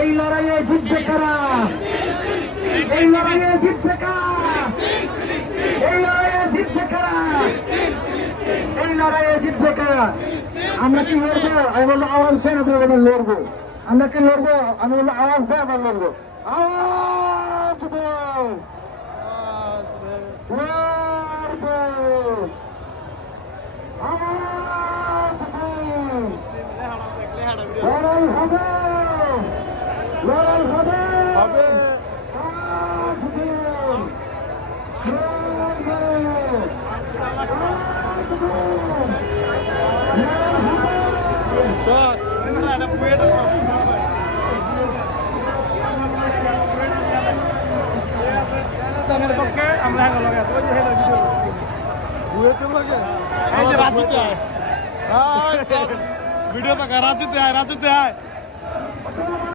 এই লড়াইয়ে জিতবে কারা? এই লড়াইয়ে জিতবে কারা? এই লড়াইয়ে জিতবে কারা? এই লড়াইয়ে জিতবে কারা? আমরা কি লড়বো? আমি বলবো আওয়াজ দেন, আপনি বলবেন লড়বো। আমরা কি লড়বো? আমি বলবো আওয়াজ দেন, আবার লড়বো। আওয়াজ দেন, লড়বো। আওয়াজ দেন, লড়াই হবে, লড়াই হবে। আওয়াজ দেন, লড়বো। আওয়াজ দেন, আমার পক্ষে আমরা ভিডিও তো রাজুতে আয়